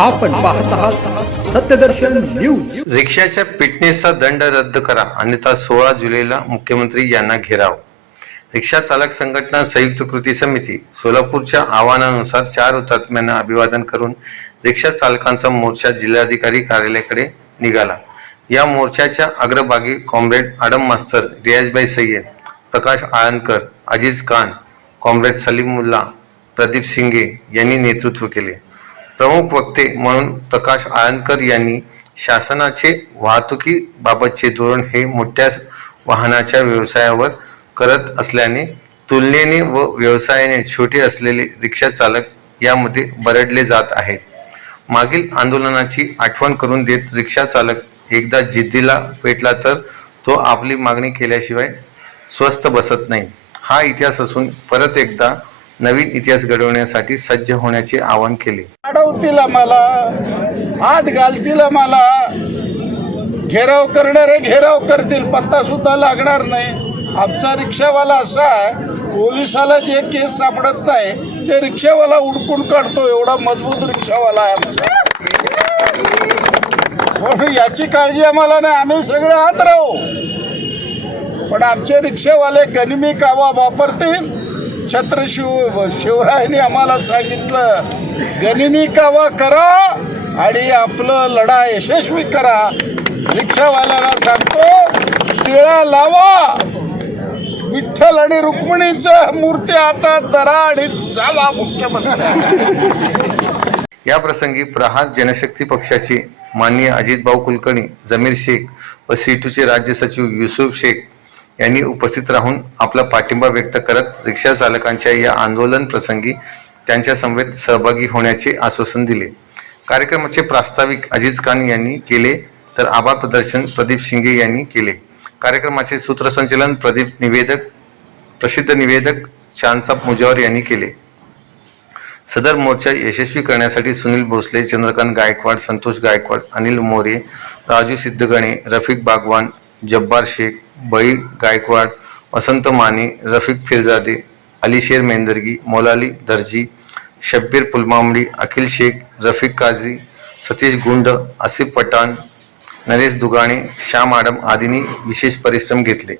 आपण पाहत आहात सत्यदर्शन न्यूज. रिक्षाच्या फिटनेसचा दंड रद्द करा. अन्यथा सोळा जुलैला मुख्यमंत्री यांना घेराव. रिक्षा चालक संघटना संयुक्त कृती समिती सोलापूरच्या आवाहनानुसार चार हुतात्म्यांना अभिवादन करून रिक्षा चालकांचा मोर्चा जिल्हाधिकारी कार्यालयाकडे निघाला. या मोर्चाच्या अग्रभागी comrade Adam master Riyazbai Sayyad Prakash Alandkar Aziz Khan comrade Salimulla Pradeep Singe यांनी नेतृत्व केले. प्रमुख वक्ते म्हणून प्रकाश आळंदकर यांनी शासनाचे वाहतुकीबाबतचे धोरण हे मोठ्या वाहनाच्या व्यवसायावर करत असल्याने तुलनेने व व्यवसायाने छोटे असलेले रिक्षा चालक यामध्ये बरडले जात आहेत. मागील आंदोलनाची आठवण करून देत रिक्षा चालक एकदा जिद्दीला पेटला तर तो आपली मागणी केल्याशिवाय स्वस्थ बसत नाही. हा इतिहास असून परत एकदा नवीन इतिहास घडवण्यासाठी सज्ज होण्याचे आवाहन केले. अडवतील आम्हाला आत घालतील आम्हाला घेराव करणारे घेराव करतील पत्ता सुद्धा लागणार नाही. आमचा रिक्षावाला असा आहे पोलिसाला जे केस सापडत नाही ते रिक्षावाला उडकून काढतो एवढा मजबूत रिक्षावाला आहे आमचा. म्हणून याची काळजी आम्हाला नाही आम्ही सगळे आत राहू. पण आमचे रिक्षावाले गनिमी कावा वापरतील छत्र शिव शिवरायांनी आम्हाला सांगितलं गनिमी कावा करा आणि आपलं लढा यशस्वी करा. रिक्षावाल्याला सांगतो टिळा लावा. विठ्ठल आणि रुक्मिणीचं मूर्ती आता दरा आणि जावा मुख्यमंत्री या प्रसंगी प्रहार जनशक्ती पक्षाचे माननीय अजितभाऊ कुलकर्णी जमीर शेख व सीटूचे राज्य सचिव युसुफ शेख यांनी उपस्थित राहून आपला पाठिंबा व्यक्त करत रिक्षा चालकांच्या या आंदोलन प्रसंगी त्यांच्या समवेत सहभागी होण्याचे आश्वासन दिले. कार्यक्रमाचे प्रास्ताविक अजिज खान यांनी केले तर आभार प्रदर्शन प्रदीप शिंगे यांनी केले. कार्यक्रमाचे सूत्रसंचलन प्रदीप निवेदक प्रसिद्ध निवेदक शानसाब मुजावर यांनी केले. सदर मोर्चा यशस्वी करण्यासाठी सुनील भोसले चंद्रकांत गायकवाड संतोष गायकवाड अनिल मोरे राजू सिद्धगणे रफिक बागवान जब्बार शेख बळी गायकवाड वसंत माने रफिक फिरजादे अलीशेर मेंदरगी मोलाली दर्जी शब्बीर पुलमामडी अखिल शेख रफिक काझी सतीश गुंड आसिफ पठाण नरेश दुगाणे श्याम आडम आदींनी विशेष परिश्रम घेतले.